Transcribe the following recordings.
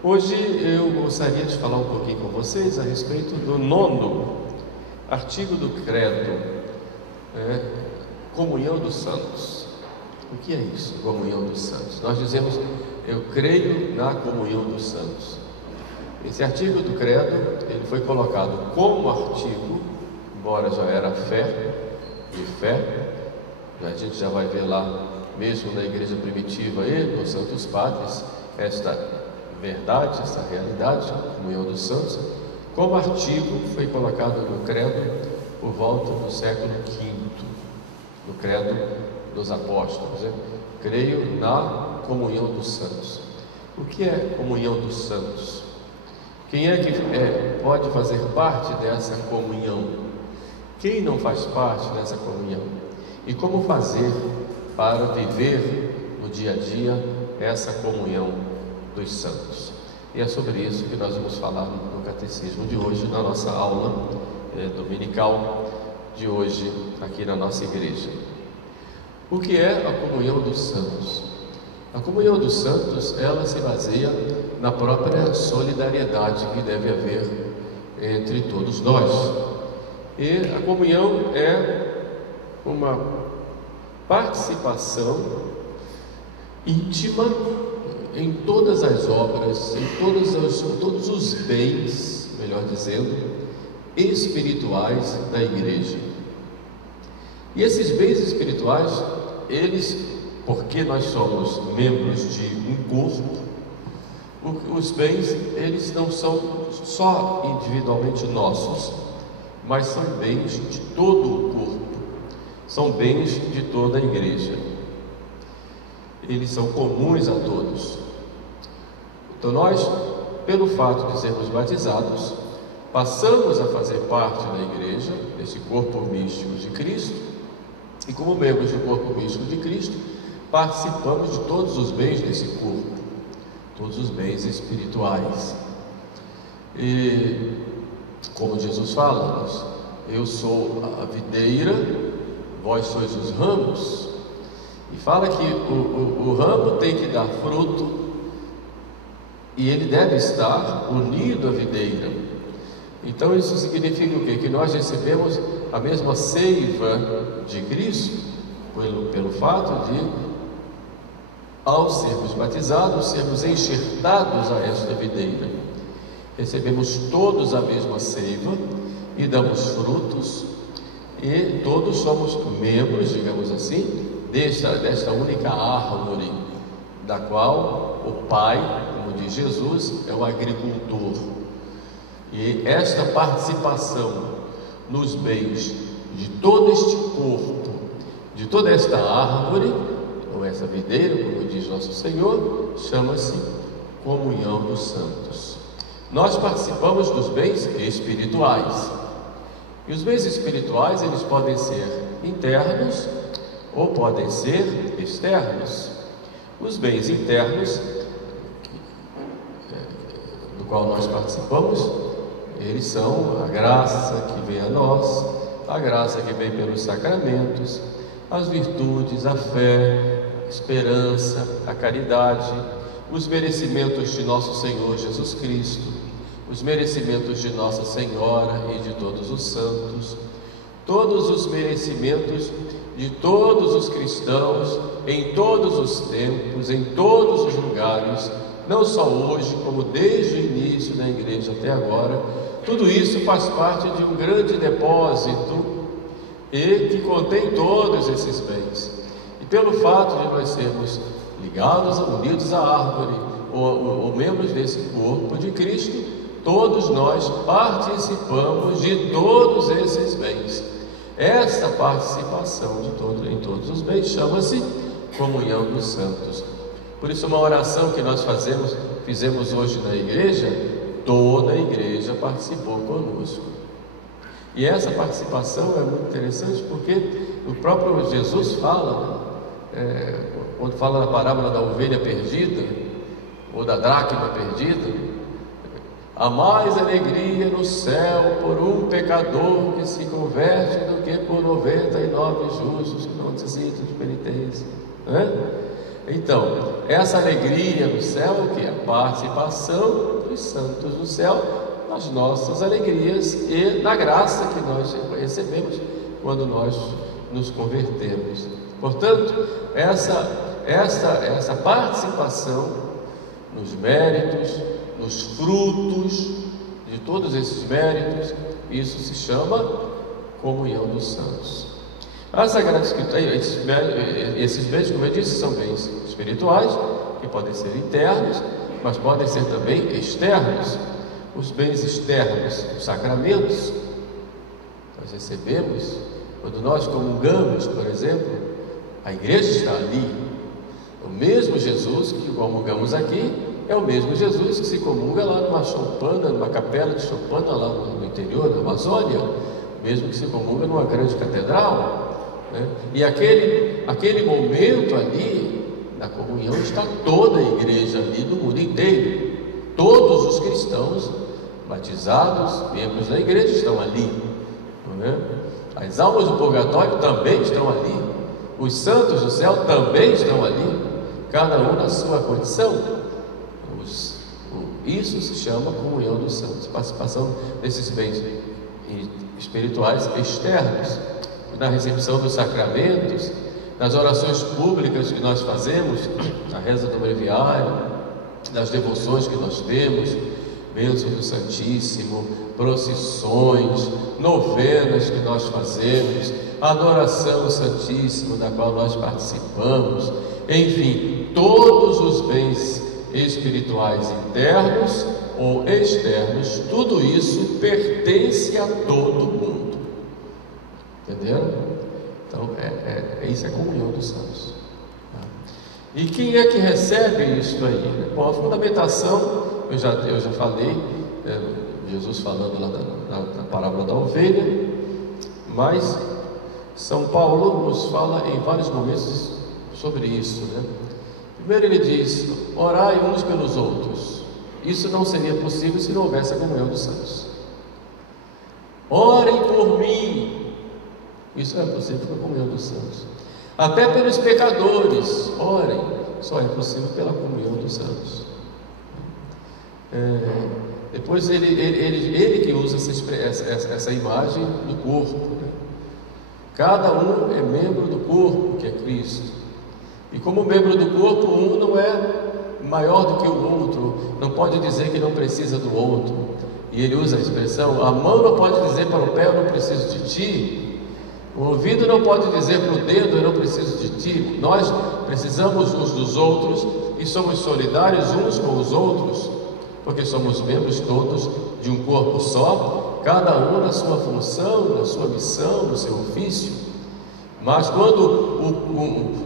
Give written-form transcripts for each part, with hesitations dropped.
Hoje eu gostaria de falar um pouquinho com vocês a respeito do 9º artigo do Credo, comunhão dos santos. O que é isso, comunhão dos santos? Nós dizemos, eu creio na comunhão dos santos. Esse artigo do Credo, ele foi colocado como artigo, embora já era fé, a gente já vai ver lá, mesmo na igreja primitiva e nos Santos Padres, esta verdade, essa realidade, a comunhão dos santos, como artigo foi colocado no Credo por volta do século V, no Credo dos Apóstolos. Creio na comunhão dos santos. O que é comunhão dos santos? Quem é que pode fazer parte dessa comunhão? Quem não faz parte dessa comunhão? E como fazer para viver no dia a dia essa comunhão dos santos? E é sobre isso que nós vamos falar no catecismo de hoje, na nossa aula dominical de hoje, aqui na nossa igreja. O que é a comunhão dos santos? A comunhão dos santos, ela se baseia na própria solidariedade que deve haver entre todos nós. E a comunhão é uma participação íntima em todas as obras, em todos os bens, melhor dizendo, espirituais da igreja. E esses bens espirituais, eles, porque nós somos membros de um corpo, os bens, eles não são só individualmente nossos, mas são bens de todo o corpo, são bens de toda a igreja. Eles são comuns a todos. Então nós, pelo fato de sermos batizados, passamos a fazer parte da igreja, desse corpo místico de Cristo, e como membros do corpo místico de Cristo, participamos de todos os bens desse corpo, todos os bens espirituais. E como Jesus fala, eu sou a videira, vós sois os ramos. E fala que o ramo tem que dar fruto e ele deve estar unido à videira. Então isso significa o quê? Que nós recebemos a mesma seiva de Cristo, pelo fato de, ao sermos batizados, sermos enxertados a esta videira. Recebemos todos a mesma seiva e damos frutos, e todos somos membros, digamos assim, desta única árvore, da qual o Pai, como diz Jesus, é o agricultor. E esta participação nos bens de todo este corpo, de toda esta árvore, ou essa videira, como diz nosso Senhor, chama-se comunhão dos santos. Nós participamos dos bens espirituais. E os bens espirituais, eles podem ser internos ou podem ser externos. Os bens internos, do qual nós participamos, eles são a graça que vem a nós, a graça que vem pelos sacramentos, as virtudes, a fé, a esperança, a caridade, os merecimentos de nosso Senhor Jesus Cristo, os merecimentos de Nossa Senhora e de todos os santos, todos os merecimentos de todos os cristãos, em todos os tempos, em todos os lugares, não só hoje, como desde o início da igreja até agora. Tudo isso faz parte de um grande depósito e que contém todos esses bens. E pelo fato de nós sermos ligados, unidos à árvore, ou membros desse corpo de Cristo, todos nós participamos de todos esses bens. Essa participação em todos os bens chama-se comunhão dos santos. Por isso, uma oração que nós fizemos hoje na igreja, toda a igreja participou conosco. E essa participação é muito interessante porque o próprio Jesus fala, quando fala da parábola da ovelha perdida, ou da dracma perdida, há mais alegria no céu por um pecador que se converte do que por 99 justos que não necessitam de penitência. Então, essa alegria no céu, que é a participação dos santos no céu, nas nossas alegrias e na graça que nós recebemos quando nós nos convertemos. Portanto, essa participação nos méritos, nos frutos de todos esses méritos, isso se chama comunhão dos santos. A Sagrada Escritura, esses bens, como eu disse, são bens espirituais, que podem ser internos, mas podem ser também externos. Os bens externos, os sacramentos, nós recebemos, quando nós comungamos, por exemplo, a igreja está ali. O mesmo Jesus que comungamos aqui é o mesmo Jesus que se comunga lá numa choupana, numa capela de choupana lá no interior da Amazônia, mesmo que se comunga numa grande catedral, né? E aquele momento ali da comunhão está toda a igreja ali do mundo inteiro. Todos os cristãos batizados, membros da igreja, estão ali, não é? As almas do purgatório também estão ali, os santos do céu também estão ali, cada um na sua condição. Isso se chama comunhão dos santos, participação desses bens espirituais externos, na recepção dos sacramentos, nas orações públicas que nós fazemos, na reza do breviário, nas devoções que nós temos, bênção do Santíssimo, procissões, novenas que nós fazemos, adoração ao Santíssimo da qual nós participamos, enfim, todos os bens espirituais internos ou externos, tudo isso pertence a todo mundo. Entenderam? Então, isso é comunhão dos santos. E quem é que recebe isso aí? Né? Bom, a fundamentação, eu já falei, Jesus falando lá na parábola da ovelha, mas São Paulo nos fala em vários momentos sobre isso, né? Primeiro ele diz: orai uns pelos outros. Isso não seria possível se não houvesse a comunhão dos santos. Orem por mim. Isso não é possível com a comunhão dos santos. Até pelos pecadores, orem. Só é possível pela comunhão dos santos. Depois ele que usa essa imagem do corpo, né? Cada um é membro do corpo, que é Cristo. E como membro do corpo, um não é maior do que o outro, não pode dizer que não precisa do outro. E ele usa a expressão: a mão não pode dizer para o pé, eu não preciso de ti. O ouvido não pode dizer para o dedo, eu não preciso de ti. Nós precisamos uns dos outros e somos solidários uns com os outros, porque somos membros todos de um corpo só, cada um na sua função, na sua missão, no seu ofício. Mas quando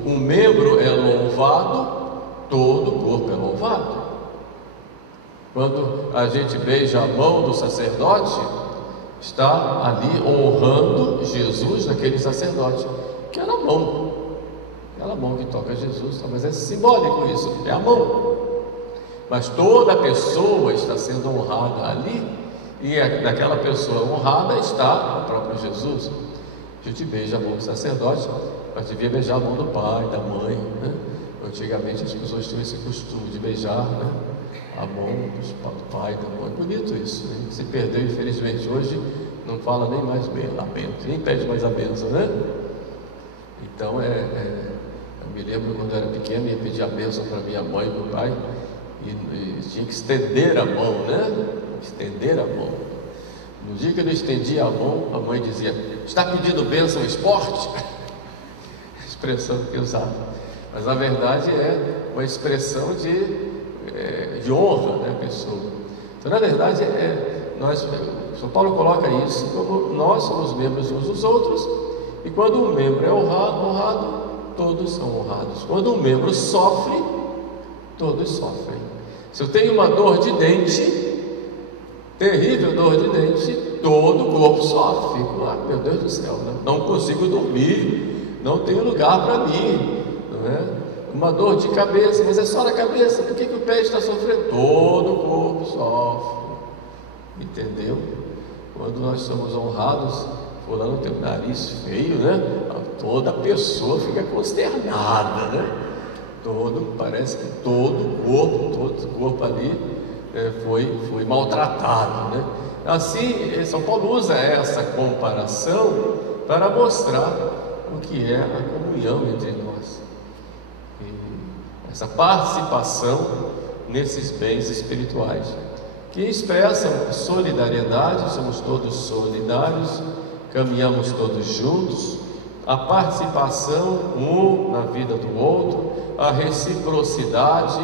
um membro é louvado, todo o corpo é louvado. Quando a gente beija a mão do sacerdote, está ali honrando Jesus, naquele sacerdote, aquela mão que toca Jesus, mas é simbólico isso, é a mão. Mas toda pessoa está sendo honrada ali, e naquela pessoa honrada está o próprio Jesus. A gente beija a mão do sacerdote, mas devia beijar a mão do pai, da mãe, né? Antigamente as pessoas tinham esse costume de beijar, né, a mão do pai, da mãe. Bonito isso, né? Se perdeu, infelizmente. Hoje não fala nem mais a bênção, nem pede mais a bênção, né? Então eu me lembro quando eu era pequeno, ia pedir a bênção para minha mãe e meu pai, e tinha que estender a mão, né? Estender a mão. No dia que eu não estendia a mão, a mãe dizia: está pedindo bênção esporte? A expressão que eu usava. Mas na verdade é uma expressão de honra, né, pessoa. Então, na verdade, São Paulo coloca isso como nós somos membros uns dos outros, e quando um membro é honrado, todos são honrados. Quando um membro sofre, todos sofrem. Se eu tenho uma dor de dente, terrível dor de dente, todo o corpo sofre. Meu Deus do céu, né? Não consigo dormir, não tenho lugar para mim. Uma dor de cabeça, mas é só na cabeça. Por que o pé está sofrendo? Todo o corpo sofre. Entendeu? Quando nós somos honrados, fulano tem o nariz feio, né? Toda pessoa fica consternada, né? Parece que todo o corpo ali foi maltratado, né? Assim, São Paulo usa essa comparação para mostrar o que é a comunhão entre nós, e essa participação nesses bens espirituais, que expressam solidariedade. Somos todos solidários, caminhamos todos juntos, a participação um na vida do outro, a reciprocidade,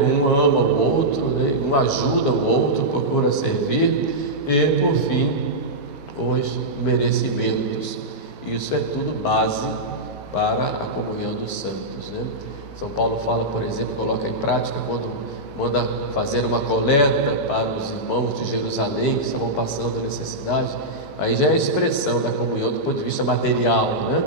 um ama o outro, um ajuda o outro, procura servir, e por fim os merecimentos. Isso é tudo base para a comunhão dos santos, né? São Paulo fala, por exemplo, coloca em prática quando manda fazer uma coleta para os irmãos de Jerusalém que estavam passando necessidade. Aí já é a expressão da comunhão do ponto de vista material, né?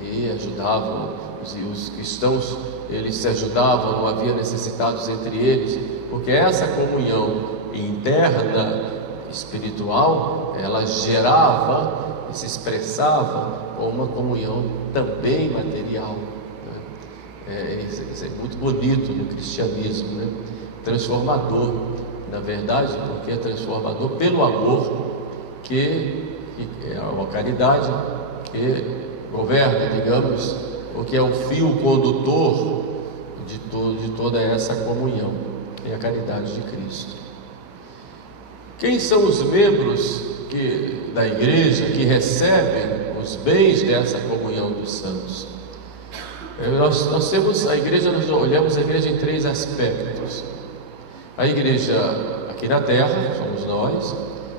E ajudavam os cristãos, eles se ajudavam, não havia necessitados entre eles, porque essa comunhão interna espiritual, ela gerava e se expressava com uma comunhão também material, né? Isso é muito bonito no cristianismo, né? Transformador, na verdade, porque é transformador pelo amor, que é a caridade que governa, digamos, o que é o fio condutor de toda essa comunhão, é a caridade de Cristo. Quem são os membros da igreja que recebem os bens dessa comunhão dos santos? Nós temos a igreja, nós olhamos a igreja em três aspectos. A igreja aqui na terra, somos nós,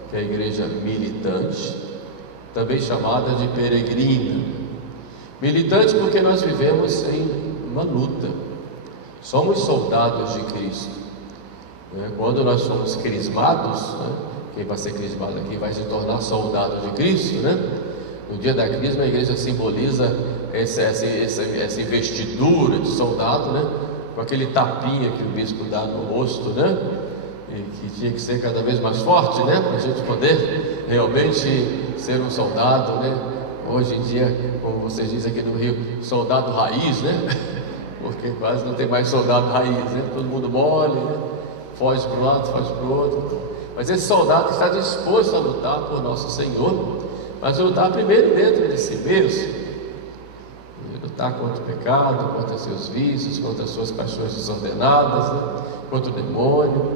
que é a igreja militante, também chamada de peregrina. Militante porque nós vivemos em uma luta, somos soldados de Cristo, né? Quando nós somos crismados, né? Quem vai ser crismado aqui vai se tornar soldado de Cristo, né? No dia da crisma a igreja simboliza essa investidura de soldado, né? Com aquele tapinha que o bispo dá no rosto, né? E que tinha que ser cada vez mais forte, né? Para a gente poder realmente ser um soldado, né? Hoje em dia, como vocês dizem aqui no Rio, soldado raiz, né? Porque quase não tem mais soldado raiz, né? Todo mundo mole, né? Foge para um lado, foge para o outro. Mas esse soldado está disposto a lutar por nosso Senhor, mas lutar primeiro dentro de si mesmo, lutar contra o pecado, contra seus vícios, contra as suas paixões desordenadas, né? Contra o demônio,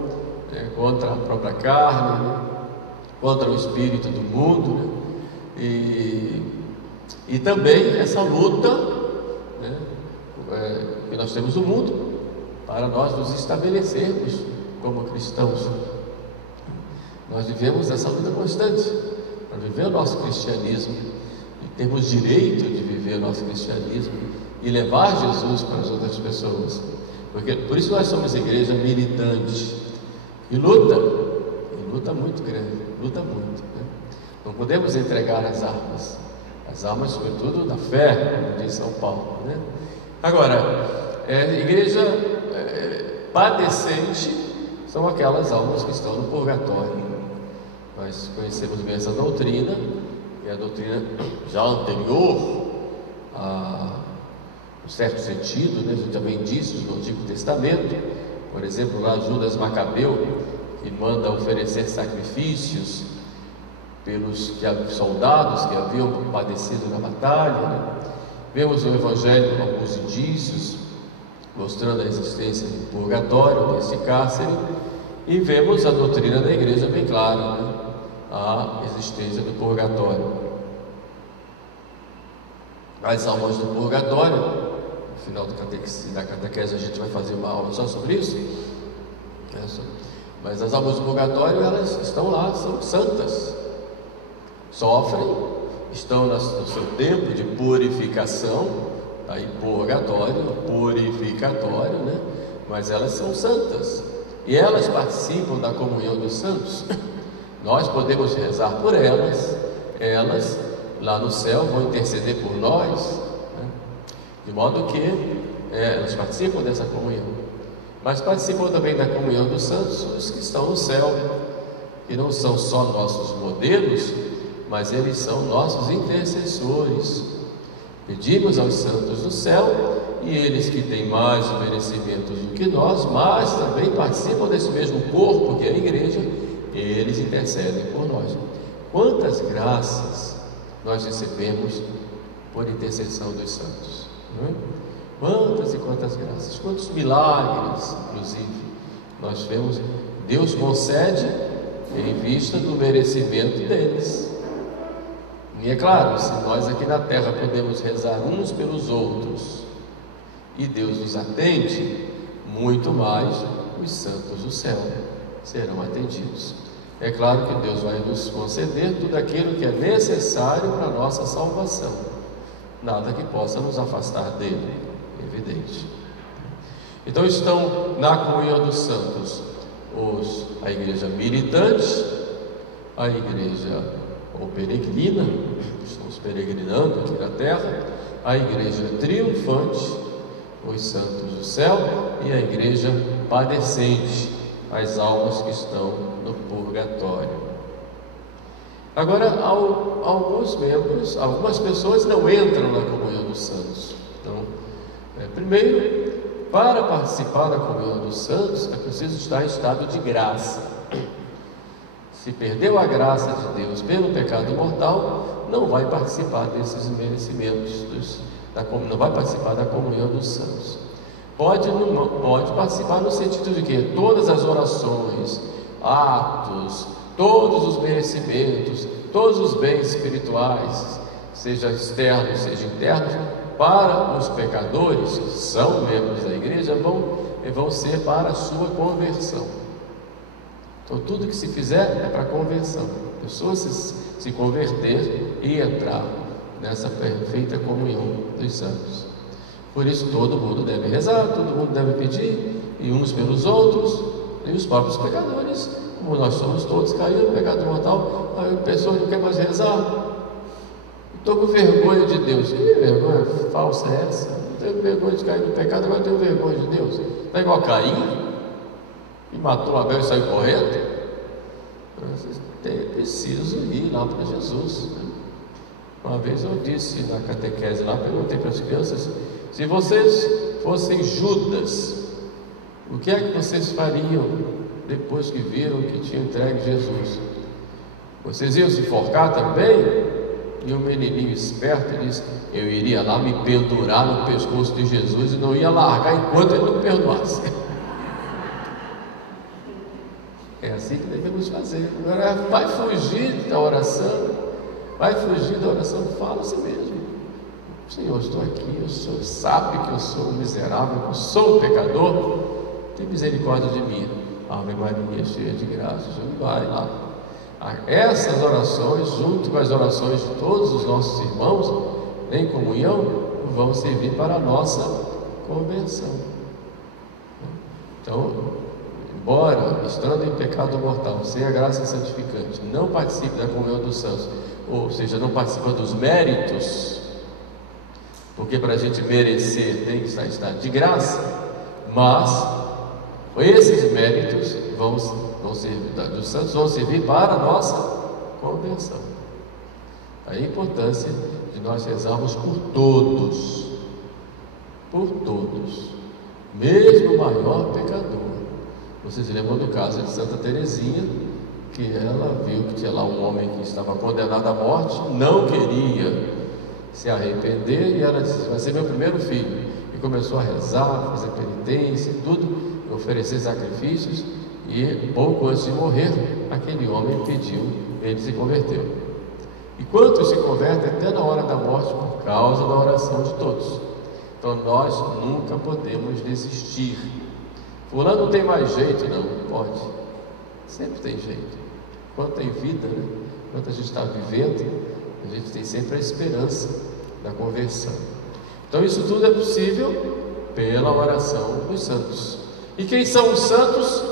né? Contra a própria carne, né? Contra o espírito do mundo, né? E também essa luta, né? Que nós temos no mundo, para nós nos estabelecermos como cristãos. Nós vivemos essa luta constante para viver o nosso cristianismo, e temos direito de viver o nosso cristianismo e levar Jesus para as outras pessoas, porque por isso nós somos igreja militante, e luta muito grande, luta muito, né? Não podemos entregar as armas sobretudo da fé, como diz São Paulo, né? Agora, igreja padecente são aquelas almas que estão no purgatório. Nós conhecemos bem essa doutrina, que é a doutrina já anterior no certo sentido, né? A gente também disse no Antigo Testamento, por exemplo, lá Judas Macabeu, que manda oferecer sacrifícios pelos soldados que haviam padecido na batalha, né? Vemos no Evangelho alguns indícios mostrando a existência do purgatório, desse cárcere, e vemos a doutrina da igreja bem clara, né? A existência do purgatório. As almas do purgatório, no final da catequese a gente vai fazer uma aula só sobre isso, mas as almas do purgatório, elas estão lá, são santas, sofrem, estão no seu tempo de purificação, aí purgatório, purificatório, né? Mas elas são santas, e elas participam da comunhão dos santos. Nós podemos rezar por elas lá no céu vão interceder por nós, né? De modo que elas participam dessa comunhão, mas participam também da comunhão dos santos os que estão no céu, que não são só nossos modelos, mas eles são nossos intercessores. Pedimos aos santos do céu, e eles que têm mais merecimentos do que nós, mas também participam desse mesmo corpo que é a igreja, eles intercedem por nós. Quantas graças nós recebemos por intercessão dos santos, não é? Quantas e quantas graças, quantos milagres, inclusive, nós vemos, Deus concede em vista do merecimento deles. E é claro, se nós aqui na terra podemos rezar uns pelos outros e Deus nos atende, muito mais os santos do céu serão atendidos. É claro que Deus vai nos conceder tudo aquilo que é necessário para a nossa salvação, nada que possa nos afastar dele, evidente. Então estão na comunhão dos santos a igreja militante, a igreja peregrina, estamos peregrinando aqui na terra, a igreja triunfante, os santos do céu, e a igreja padecente, as almas que estão no purgatório. Agora, algumas pessoas não entram na comunhão dos santos. Então, primeiro, para participar da comunhão dos santos, é preciso estar em estado de graça. Se perdeu a graça de Deus pelo pecado mortal, não vai participar desses merecimentos, não vai participar da comunhão dos santos. Pode participar no sentido de que todas as orações, atos, todos os merecimentos, todos os bens espirituais, seja externos, seja internos, para os pecadores que são membros da igreja, vão ser para a sua conversão. Então tudo que se fizer é para conversão, a pessoa se converter e entrar nessa perfeita comunhão dos santos. Por isso todo mundo deve rezar, todo mundo deve pedir, e uns pelos outros, e os próprios pecadores, como nós somos todos caídos no pecado mortal, a pessoa não quer mais rezar. Estou com vergonha de Deus. Que vergonha falsa é essa? Não tenho vergonha de cair no pecado, agora tenho vergonha de Deus. Está igual Caim, que matou Abel e saiu correndo. Preciso ir lá para Jesus. Uma vez eu disse na catequese lá, perguntei para as crianças: se vocês fossem Judas, o que é que vocês fariam depois que viram que tinha entregue Jesus? Vocês iam se enforcar também? E o menininho esperto disse: eu iria lá me pendurar no pescoço de Jesus e não ia largar enquanto ele não perdoasse. É assim que devemos fazer. Agora, vai fugir da oração, fala a si mesmo: Senhor, estou aqui, o Senhor sabe que eu sou um miserável, que eu sou um pecador, tem misericórdia de mim. Ave Maria, cheia de graça. Vai lá. Essas orações, junto com as orações de todos os nossos irmãos em comunhão, vão servir para a nossa conversão. Então, embora estando em pecado mortal, sem a graça santificante, não participe da comunhão dos santos, ou seja, não participa dos méritos, porque para a gente merecer tem que estar de graça, mas esses méritos dos santos vão servir para a nossa conversão. A importância de nós rezarmos por todos, mesmo o maior pecador. Vocês lembram do caso de Santa Teresinha, que ela viu que tinha lá um homem que estava condenado à morte, não queria se arrepender, e ela disse: vai ser meu primeiro filho, e começou a rezar, fazer penitência, tudo, oferecer sacrifícios, e pouco antes de morrer, aquele homem pediu, ele se converteu. E quantos se convertem até na hora da morte por causa da oração de todos? Então nós nunca podemos desistir. Fulano não tem mais jeito, não pode, sempre tem jeito. Enquanto tem vida, né? Enquanto a gente está vivendo, a gente tem sempre a esperança da conversão. Então isso tudo é possível pela oração dos santos. E quem são os santos?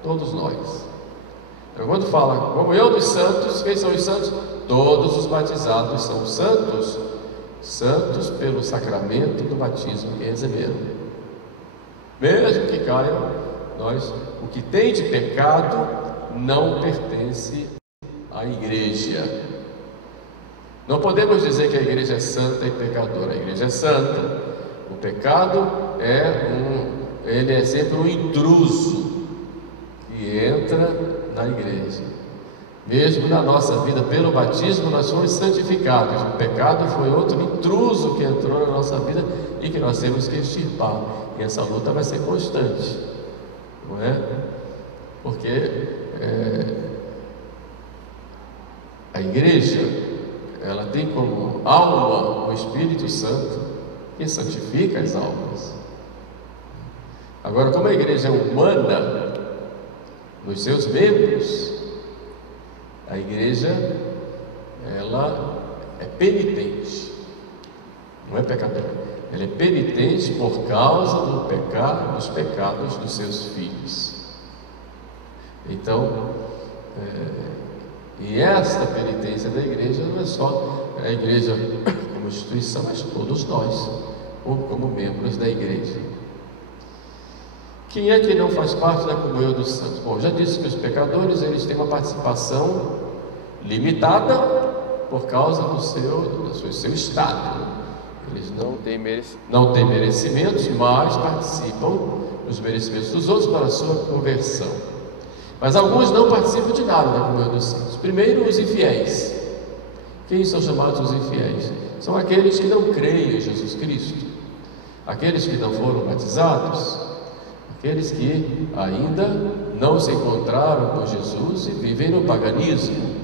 Todos nós. Então, quando fala comunhão dos santos, quem são os santos? Todos os batizados são santos, santos pelo sacramento do batismo que receberam. Mesmo que caiam, o que tem de pecado não pertence à igreja. Não podemos dizer que a igreja é santa e pecadora. A igreja é santa. O pecado ele é sempre um intruso que entra na igreja. Mesmo na nossa vida, pelo batismo, nós fomos santificados. O pecado foi outro intruso que entrou na nossa vida e que nós temos que extirpar. E essa luta vai ser constante, não é? Porque a igreja, ela tem como alma o Espírito Santo que santifica as almas. Agora, como a igreja é humana nos seus membros, a igreja, ela é penitente, não é pecadora. Ela é penitente por causa dos pecados dos seus filhos. Então, e esta penitência da igreja não é só a igreja como instituição, mas todos nós, como membros da igreja. Quem é que não faz parte da comunhão dos santos? Bom, já disse que os pecadores, eles têm uma participação limitada por causa do seu estado. Eles não têm merecimentos, mas participam dos merecimentos dos outros para a sua conversão. Mas alguns não participam de nada da comunhão dos santos. Primeiro, os infiéis. Quem são chamados os infiéis? São aqueles que não creem em Jesus Cristo, aqueles que não foram batizados, aqueles que ainda não se encontraram com Jesus e vivem no paganismo.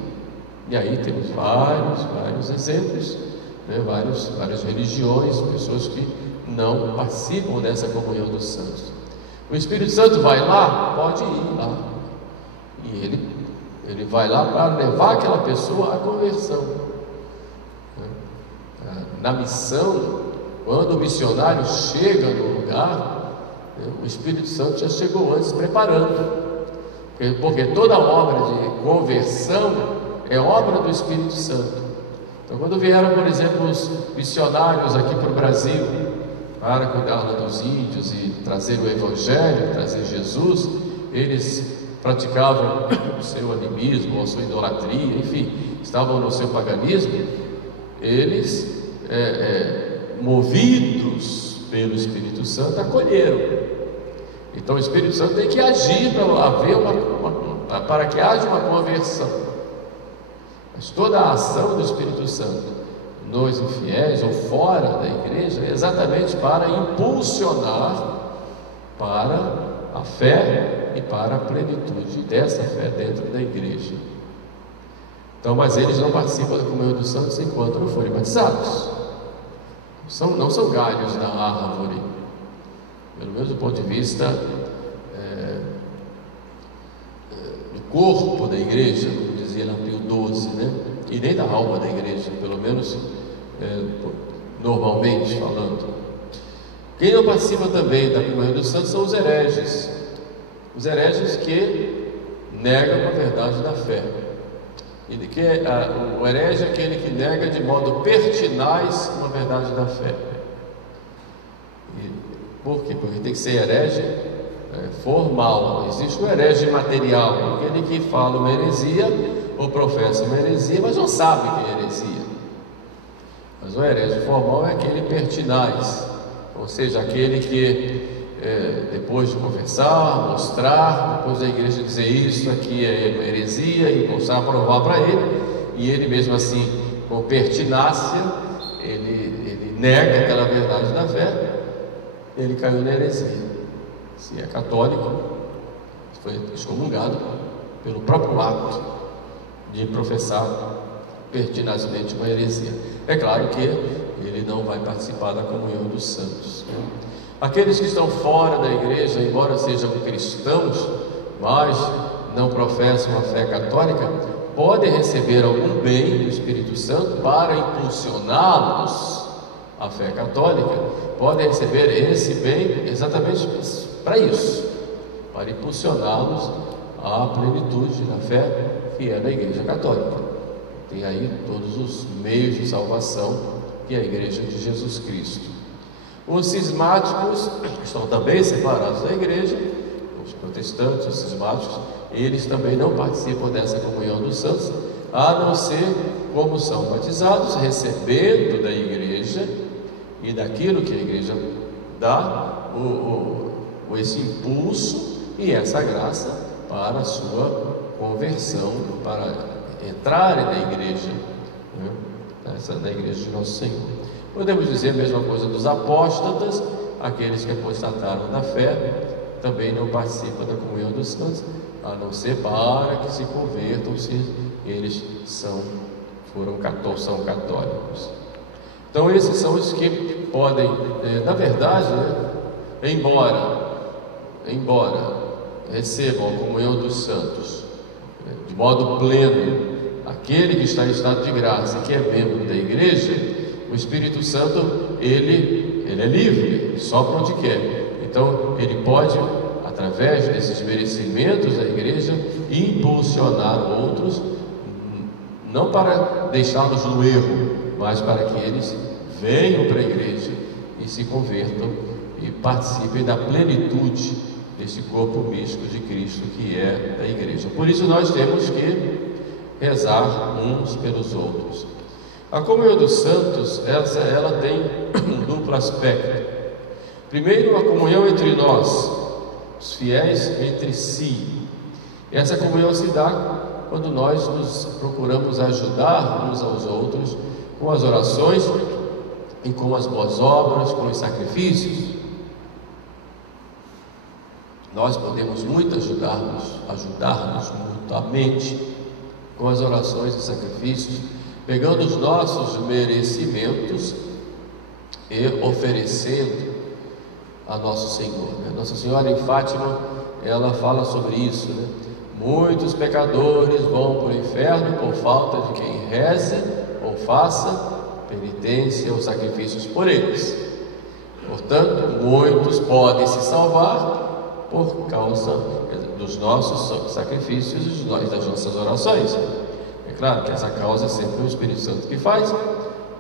E aí temos vários exemplos, né? Várias religiões, pessoas que não participam dessa comunhão dos santos. O Espírito Santo vai lá? Pode ir lá. E ele vai lá para levar aquela pessoa à conversão. Na missão, quando o missionário chega no lugar, o Espírito Santo já chegou antes preparando, porque toda obra de conversão é obra do Espírito Santo. Então, quando vieram, por exemplo, os missionários aqui para o Brasil, para cuidar lá dos índios e trazer o Evangelho, trazer Jesus, eles praticavam o seu animismo, a sua idolatria, enfim, estavam no seu paganismo. Eles, movidos pelo Espírito Santo, acolheram. Então o Espírito Santo tem que agir para que haja uma conversão. Mas toda a ação do Espírito Santo nos infiéis ou fora da igreja é exatamente para impulsionar para a fé e para a plenitude dessa fé dentro da igreja. Então, mas eles não participam da comunhão dos santos enquanto não forem batizados. Não são galhos da árvore, pelo menos do ponto de vista do corpo da igreja, como dizia lá Pio XII, né? E nem da alma da igreja, pelo menos normalmente falando. Quem não participa também da comunhão dos santos são os hereges. Os hereges que negam a verdade da fé. O herege é aquele que nega de modo pertinaz uma verdade da fé. Por quê? Porque tem que ser herege formal. Existe o herege material, aquele que fala uma heresia ou professa uma heresia, mas não sabe que é heresia. Mas o herege formal é aquele pertinaz, ou seja, aquele que depois de confessar, mostrar, depois da igreja dizer isso aqui é heresia e mostrar, provar para ele, e ele mesmo assim, com pertinácia, ele nega aquela verdade da fé, ele caiu na heresia. Se é católico, foi excomungado pelo próprio ato de professar pertinazmente uma heresia. É claro que ele não vai participar da comunhão dos santos. Aqueles que estão fora da igreja, embora sejam cristãos, mas não professam a fé católica, podem receber algum bem do Espírito Santo para impulsioná-los à fé católica. Podem receber esse bem exatamente para isso, para impulsioná-los à plenitude da fé que é da igreja católica. Tem aí todos os meios de salvação que é a igreja de Jesus Cristo. Os cismáticos estão também separados da igreja, os protestantes, os cismáticos, eles também não participam dessa comunhão dos santos, a não ser como são batizados, recebendo da igreja e daquilo que a igreja dá, esse impulso e essa graça para a sua conversão, para entrarem na igreja, né? Na igreja de Nosso Senhor. Podemos dizer a mesma coisa dos apóstatas, aqueles que apostataram da fé, também não participam da comunhão dos santos, a não ser para que se convertam, se eles são católicos. Então esses são os que podem, na verdade, né, embora recebam a comunhão dos santos de modo pleno, aquele que está em estado de graça, que é membro da igreja, o Espírito Santo, ele é livre, sopra onde quer. Então ele pode, através desses merecimentos da igreja, impulsionar outros, não para deixá-los no erro, mas para que eles venham para a igreja e se convertam e participem da plenitude desse corpo místico de Cristo, que é da igreja. Por isso nós temos que rezar uns pelos outros. A comunhão dos santos, ela tem um duplo aspecto. Primeiro, a comunhão entre nós, os fiéis entre si. Essa comunhão se dá quando nós nos procuramos ajudar uns aos outros com as orações e com as boas obras, com os sacrifícios. Nós podemos muito ajudar-nos mutuamente com as orações e sacrifícios, pegando os nossos merecimentos e oferecendo a Nosso Senhor. Nossa Senhora em Fátima, ela fala sobre isso, né? Muitos pecadores vão para o inferno por falta de quem reze ou faça penitência ou sacrifícios por eles. Portanto, muitos podem se salvar por causa dos nossos sacrifícios e das nossas orações. É claro que essa causa é sempre o Espírito Santo que faz,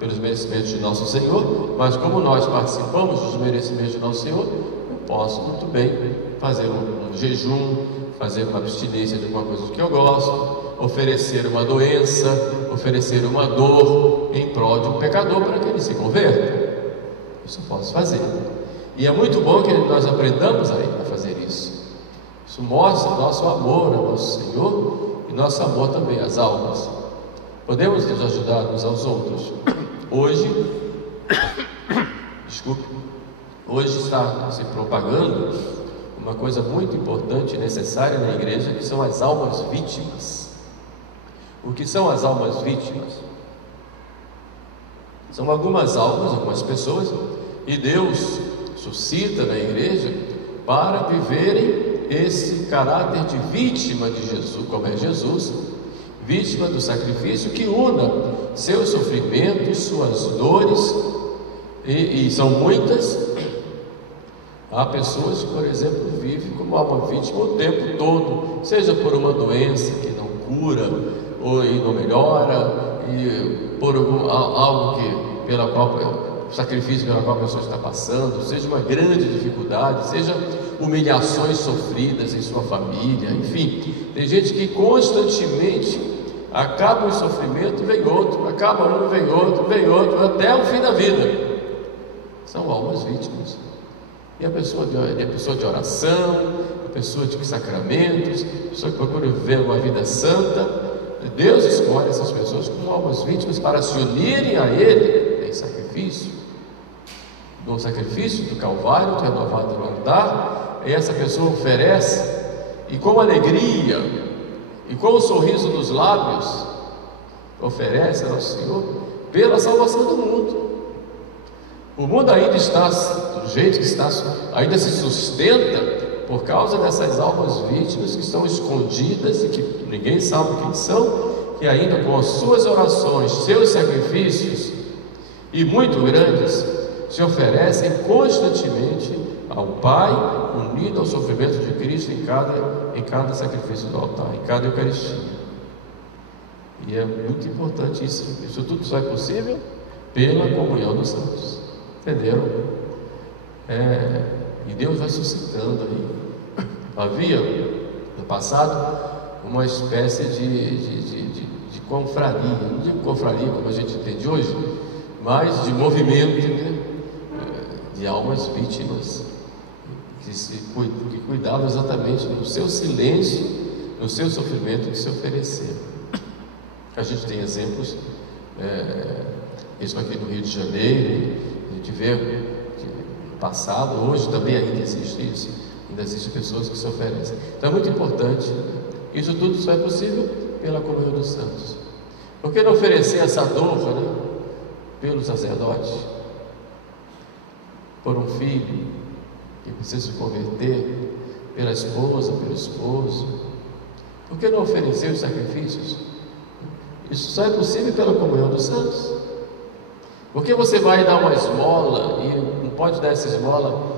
pelos merecimentos de Nosso Senhor, mas como nós participamos dos merecimentos de Nosso Senhor, eu posso muito bem fazer um jejum, fazer uma abstinência de alguma coisa que eu gosto, oferecer uma doença, oferecer uma dor em prol de um pecador para que ele se converta. Isso eu posso fazer. E é muito bom que nós aprendamos a fazer isso. Isso mostra o nosso amor ao Nosso Senhor e nosso amor também às almas. Podemos nos ajudar uns aos outros. Hoje está se propagando uma coisa muito importante e necessária na igreja, que são as almas vítimas. O que são as almas vítimas? São algumas almas, algumas pessoas, e Deus suscita na igreja para viverem esse caráter de vítima de Jesus, como é Jesus, vítima do sacrifício, que una seus sofrimentos, suas dores, e são muitas. Há pessoas que, por exemplo, vivem como alma vítima o tempo todo, seja por uma doença que não cura ou não melhora, e por algo sacrifício pela qual a pessoa está passando, seja uma grande dificuldade, seja humilhações sofridas em sua família, enfim, tem gente que constantemente acaba um sofrimento, vem outro, acaba um, vem outro, até o fim da vida. São almas vítimas. E a pessoa de oração, a pessoa de sacramentos, a pessoa que procura viver uma vida santa, Deus escolhe essas pessoas como almas vítimas para se unirem a Ele em sacrifício. No sacrifício do Calvário, renovado no altar, e essa pessoa oferece, e com alegria, e com um sorriso nos lábios, oferece ao Senhor pela salvação do mundo. O mundo ainda está do jeito que está, ainda se sustenta por causa dessas almas vítimas que estão escondidas e que ninguém sabe quem são, que ainda com as suas orações, seus sacrifícios e muito grandes, se oferecem constantemente ao Pai, unido ao sofrimento de Cristo em cada sacrifício do altar, em cada Eucaristia. E é muito importante isso. Isso tudo só é possível pela comunhão dos santos. Entenderam? E Deus vai suscitando aí. Havia no passado uma espécie de confraria, não digo confraria como a gente entende hoje, mas de movimento, né? De almas vítimas, que cuidavam exatamente no seu silêncio, no seu sofrimento, de se oferecer. A gente tem exemplos, isso aqui no Rio de Janeiro, a gente vê que no passado, hoje também ainda existe isso, ainda existem pessoas que se oferecem. Então é muito importante, isso tudo só é possível pela comunhão dos santos. Por que não oferecer essa dor, né, pelo sacerdote, por um filho que precisa se converter, pela esposa, pelo esposo? Por que não oferecer os sacrifícios? Isso só é possível pela comunhão dos santos. Porque você vai dar uma esmola e não pode dar essa esmola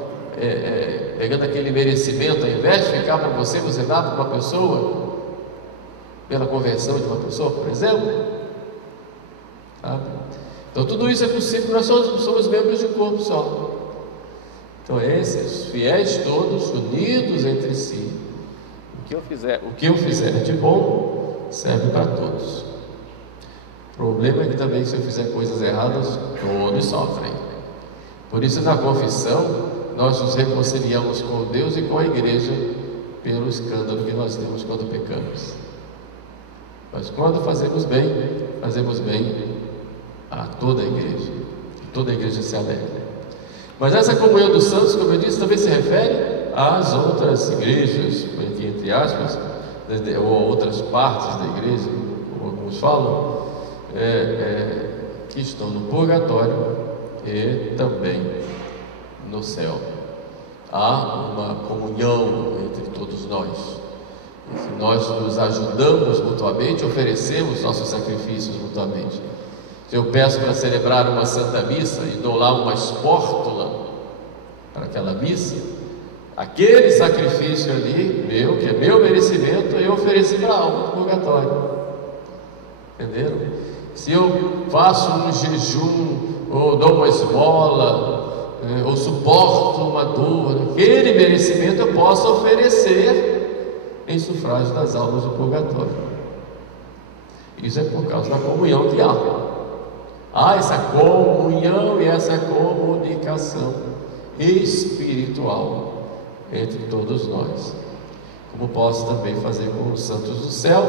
pegando aquele merecimento, ao invés de ficar para você, você dá para uma pessoa, pela conversão de uma pessoa, por exemplo. Sabe? Então tudo isso é possível, nós somos membros de um corpo só. Então esses fiéis todos unidos entre si, o que eu fizer de bom serve para todos. O problema é que também, se eu fizer coisas erradas, todos sofrem. Por isso, na confissão, nós nos reconciliamos com Deus e com a igreja pelo escândalo que nós temos quando pecamos. Mas quando fazemos bem a toda a igreja. Toda a igreja se alegra. Mas essa comunhão dos santos, como eu disse, também se refere às outras igrejas, aqui entre aspas, ou a outras partes da igreja, como alguns falam, que estão no purgatório e também no céu. Há uma comunhão entre todos nós. E se nós nos ajudamos mutuamente, oferecemos nossos sacrifícios mutuamente. Se eu peço para celebrar uma Santa Missa e dou lá uma espórtula para aquela missa, aquele sacrifício ali, meu, que é meu merecimento, eu ofereci para a alma do purgatório. Entenderam? Se eu faço um jejum, ou dou uma esmola, ou suporto uma dor, aquele merecimento eu posso oferecer em sufrágio das almas do purgatório. Isso é por causa da comunhão que há. Há essa comunhão e essa comunicação espiritual entre todos nós. Como posso também fazer com os santos do céu,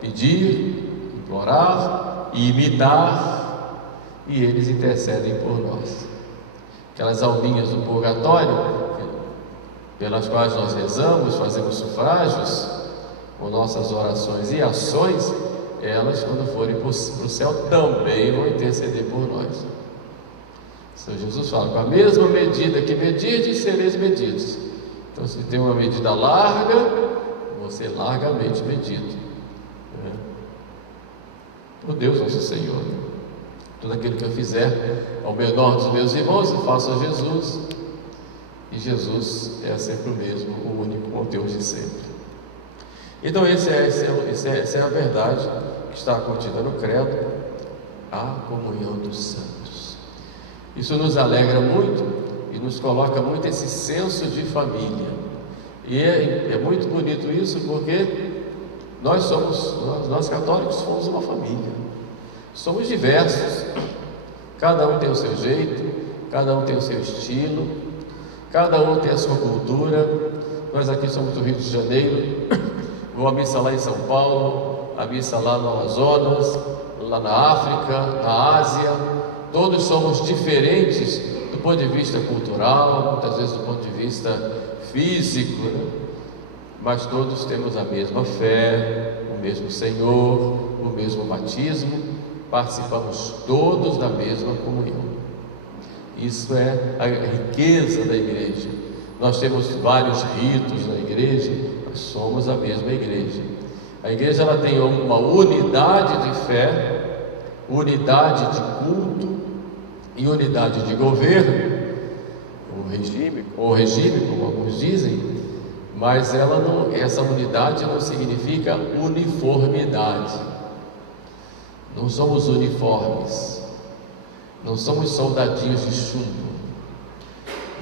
pedir, implorar e imitar, e eles intercedem por nós. Aquelas alminhas do purgatório, pelas quais nós rezamos, fazemos sufrágios, com nossas orações e ações, elas, quando forem para o céu, também vão interceder por nós. São Jesus fala: com a mesma medida que medirdes, sereis medidos. Então, se tem uma medida larga, você largamente medido, né? Por Deus nosso Senhor. Tudo aquilo que eu fizer ao menor dos meus irmãos, eu faço a Jesus. E Jesus é sempre o mesmo, o único, o Deus de sempre. Então essa é a verdade que está contida no credo, a comunhão dos santos. Isso nos alegra muito e nos coloca muito esse senso de família. E é muito bonito isso, porque nós católicos somos uma família. Somos diversos, cada um tem o seu jeito, cada um tem o seu estilo, cada um tem a sua cultura. Nós aqui somos do Rio de Janeiro, vou à missa lá em São Paulo, a missa lá no Amazonas, lá na África, na Ásia. Todos somos diferentes do ponto de vista cultural, muitas vezes do ponto de vista físico, né? Mas todos temos a mesma fé, o mesmo Senhor, o mesmo batismo, participamos todos da mesma comunhão. Isso é a riqueza da igreja. Nós temos vários ritos na igreja, mas somos a mesma igreja. A igreja, ela tem uma unidade de fé, unidade de culto e unidade de governo, ou regime, como alguns dizem, mas essa unidade não significa uniformidade. Não somos uniformes, não somos soldadinhos de chumbo,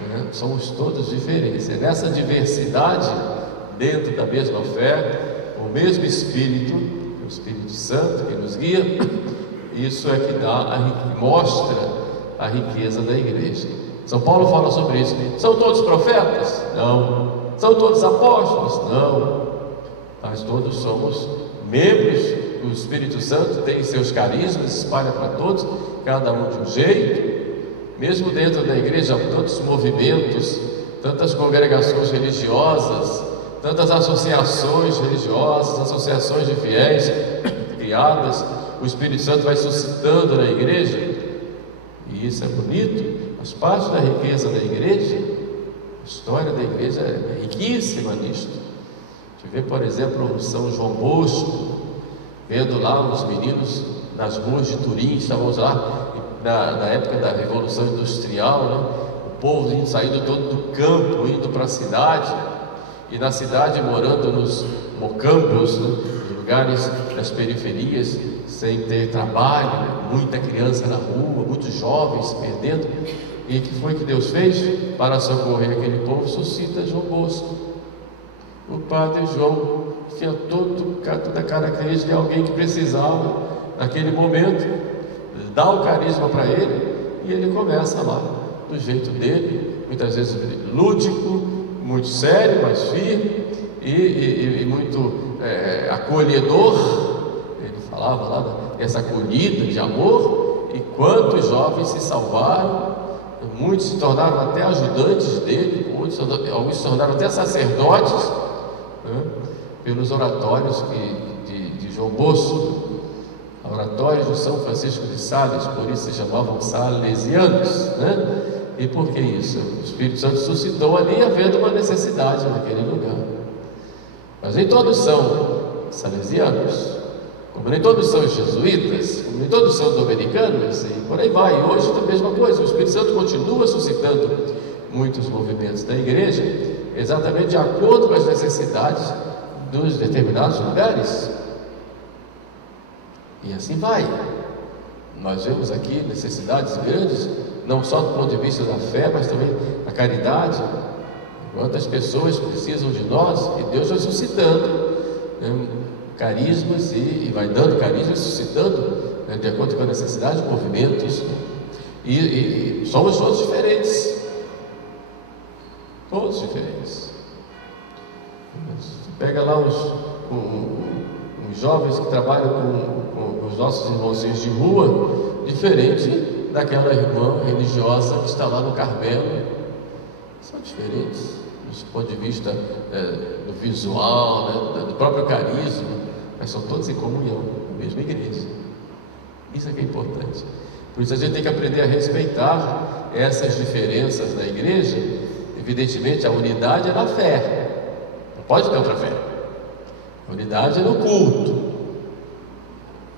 né? Somos todos diferentes. É nessa diversidade, dentro da mesma fé, o mesmo Espírito, o Espírito Santo que nos guia. Isso é que mostra a riqueza da igreja. São Paulo fala sobre isso. São todos profetas? Não. São todos apóstolos? Não. Mas todos somos membros. O Espírito Santo tem seus carismas, espalha para todos, cada um de um jeito. Mesmo dentro da igreja, tantos movimentos, tantas congregações religiosas, tantas associações religiosas, associações de fiéis criadas. O Espírito Santo vai suscitando na igreja, e isso é bonito. Faz parte da riqueza da igreja. A história da igreja é riquíssima nisto. A gente vê, por exemplo, o São João Bosco, vendo lá os meninos nas ruas de Turim. Estávamos lá na época da Revolução Industrial, né? O povo saindo todo do campo, indo para a cidade, e na cidade morando nos mocambos, né? Nos lugares das periferias, sem ter trabalho, né? Muita criança na rua, muitos jovens perdendo. E o que foi que Deus fez para socorrer aquele povo? Suscita João Bosco, o padre João, que tinha toda a característica de alguém que precisava naquele momento, dá o carisma para ele, e ele começa lá do jeito dele, muitas vezes lúdico, muito sério, mas firme e muito acolhedor. Ele falava lá dessa acolhida de amor, e quantos jovens se salvaram. Muitos se tornaram até ajudantes dele, alguns se tornaram até sacerdotes, né? Pelos oratórios de João Bosco, oratórios de São Francisco de Sales, por isso se chamavam salesianos, né? E por que isso? O Espírito Santo suscitou ali, havendo uma necessidade naquele lugar. Mas nem todos são salesianos, como nem todos são jesuítas, como nem todos são dominicanos, e por aí vai. E hoje é a mesma coisa. O Espírito Santo continua suscitando muitos movimentos da igreja, exatamente de acordo com as necessidades dos determinados lugares. E assim vai. Nós vemos aqui necessidades grandes, não só do ponto de vista da fé, mas também da caridade. Quantas pessoas precisam de nós, e Deus vai suscitando, né, carismas, e vai dando carismas, suscitando, né, de acordo com a necessidade, movimentos. E somos todos diferentes. Todos diferentes. Você pega lá os jovens que trabalham com os nossos irmãozinhos de rua, diferente daquela irmã religiosa que está lá no Carmelo. São diferentes do ponto de vista do visual, né, do próprio carisma, mas são todos em comunhão, na mesma igreja. Isso é que é importante. Por isso a gente tem que aprender a respeitar essas diferenças na igreja. Evidentemente, a unidade é na fé, não pode ter outra fé. A unidade é no culto,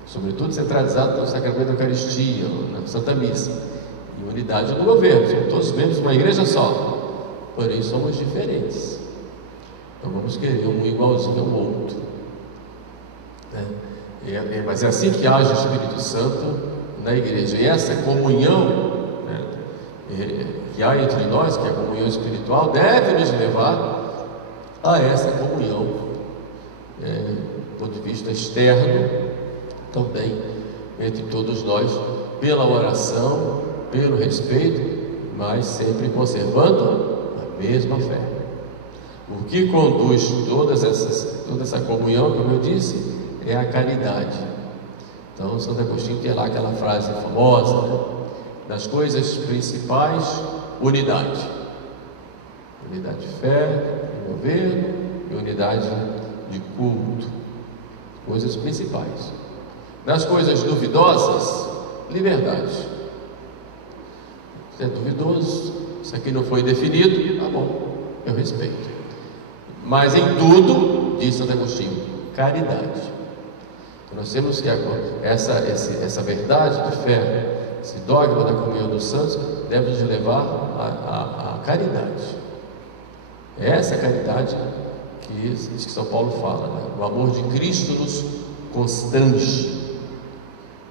sobretudo centralizado no sacramento da Eucaristia, na Santa Missa. E unidade no governo, somos todos membros de uma igreja só, porém somos diferentes. Então vamos querer um igualzinho ao outro, né? Mas é assim que age o Espírito Santo na igreja. E essa comunhão, né, que há entre nós, que é a comunhão espiritual, deve nos levar a essa comunhão, do ponto de vista externo, também entre todos nós, pela oração, pelo respeito, mas sempre conservando a mesma fé. O que conduz toda essa comunhão, como eu disse, é a caridade. Então, Santo Agostinho tem lá aquela frase famosa, né? Das coisas principais, unidade. Unidade de fé, de governo, e unidade de culto. Coisas principais. Nas coisas duvidosas, liberdade. Se é duvidoso, isso aqui não foi definido, tá bom, eu respeito. Mas em tudo, diz Santo Agostinho, caridade. Então nós temos que essa verdade de fé, esse dogma da comunhão dos santos, deve nos levar à caridade. É essa caridade que São Paulo fala, né? O amor de Cristo nos constrange.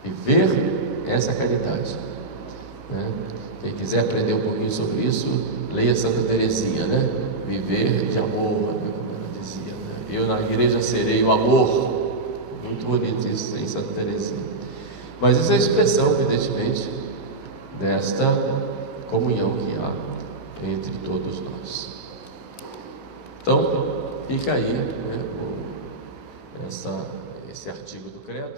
Viver essa caridade, né? Quem quiser aprender um pouquinho sobre isso, leia Santa Teresinha, né? Viver de amor, como ela dizia, né? Eu na igreja serei o amor. Muito bonito isso em Santa Teresinha. Mas isso é a expressão, evidentemente, desta comunhão que há entre todos nós. Então, fica aí, né, esse artigo do credo.